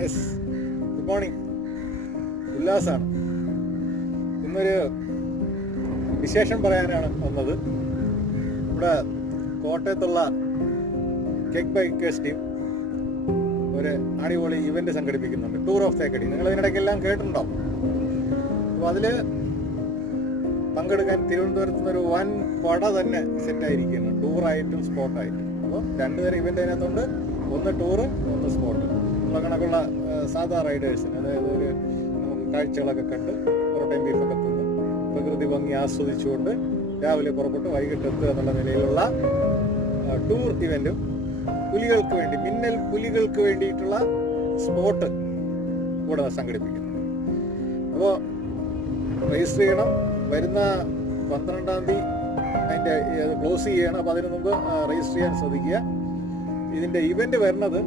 Yes, good morning. ഉല്ലാസാണ്. ഇന്നൊരു വിശേഷം പറയാനാണ് വന്നത്. ഇവിടെ കോട്ടയത്തുള്ള കേക്ക് ബൈക്കേഴ്സ് ടീം ഒരു അടിപൊളി ഇവന്റ് സംഘടിപ്പിക്കുന്നുണ്ട്, ടൂർ ഓഫ് തേക്കടി. നിങ്ങൾ ഇതിനിടയ്ക്കെല്ലാം കേട്ടിട്ടുണ്ടോ? അപ്പോൾ അതിൽ പങ്കെടുക്കാൻ തിരുവനന്തപുരത്ത് നിന്ന് ഒരു വൻ പട തന്നെ സെറ്റായിരിക്കുന്നു, ടൂറായിട്ടും സ്പോട്ടായിട്ടും. അപ്പോൾ രണ്ടുതരം ഇവന്റ് അതിനകത്തുണ്ട്, ഒന്ന് ടൂറ്, ഒന്ന് സ്പോട്ട്. നമ്മളെ കണക്കുള്ള സാധാ റൈഡേഴ്സിന്, അതായത് നമുക്ക് കാഴ്ചകളൊക്കെ കണ്ട് പൊറോട്ടയും ബീഫൊക്കെ തിന്ന് പ്രകൃതി ഭംഗി ആസ്വദിച്ചുകൊണ്ട് രാവിലെ പുറപ്പെട്ട് വൈകിട്ട് എത്തുക എന്നുള്ള നിലയിലുള്ള ടൂർ ഇവന്റും, പുലികൾക്ക് വേണ്ടി, മിന്നൽ പുലികൾക്ക് വേണ്ടിയിട്ടുള്ള സ്പോട്ട് കൂടെ സംഘടിപ്പിക്കുന്നു. അപ്പോൾ രജിസ്റ്റർ ചെയ്യണം. വരുന്ന 12-ാം തീയതി അതിൻ്റെ ക്ലോസ് ചെയ്യണം. അപ്പോൾ അതിന് മുമ്പ് രജിസ്റ്റർ ചെയ്യാൻ ശ്രദ്ധിക്കുക. ഇതിൻ്റെ ഇവന്റ് വരുന്നത്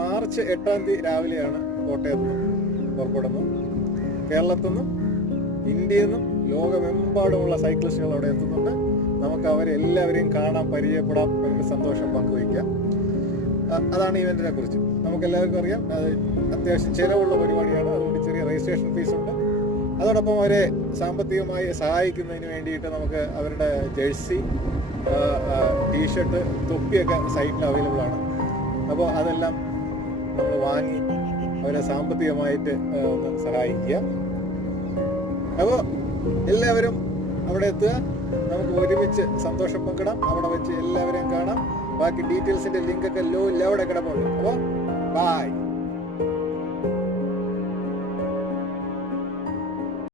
മാർച്ച് 8-ാം തീയതി രാവിലെയാണ്. കോട്ടയത്ത് നിന്നും പുറപ്പെടുന്നു. കേരളത്തിൽ നിന്നും ഇന്ത്യയിൽ നിന്നും ലോകമെമ്പാടുമുള്ള സൈക്ലിസ്റ്റുകൾ അവിടെ എത്തുന്നുണ്ട്. നമുക്ക് അവരെല്ലാവരെയും കാണാം, പരിചയപ്പെടാം, അവരുടെ സന്തോഷം പങ്കുവയ്ക്കാം. അതാണ് ഇവന്റിനെ കുറിച്ച്. നമുക്കെല്ലാവർക്കും അറിയാം, അത് അത്യാവശ്യം ചിലവുള്ള പരിപാടിയാണ്. അതുകൊണ്ട് ചെറിയ രജിസ്ട്രേഷൻ ഫീസ് ഉണ്ട്. അതോടൊപ്പം അവരെ സാമ്പത്തികമായി സഹായിക്കുന്നതിന് വേണ്ടിയിട്ട് നമുക്ക് അവരുടെ ജേഴ്സി, ടീഷർട്ട്, തൊപ്പിയൊക്കെ സൈറ്റിൽ അവൈലബിൾ ആണ്. അപ്പോൾ അതെല്ലാം നമ്മൾ വാങ്ങി അവരെ സാമ്പത്തികമായിട്ട് ഒന്ന് സഹായിക്കുക. അപ്പോൾ എല്ലാവരും അവിടെ എത്തുക, നമുക്ക് ഒരുമിച്ച് സന്തോഷം പങ്കിടാം. അവിടെ വെച്ച് എല്ലാവരെയും കാണാം. ബാക്കി ഡീറ്റെയിൽസിൻ്റെ ലിങ്കൊക്കെ അവിടെ കിടപ്പുണ്ട്. അപ്പോൾ ബൈ.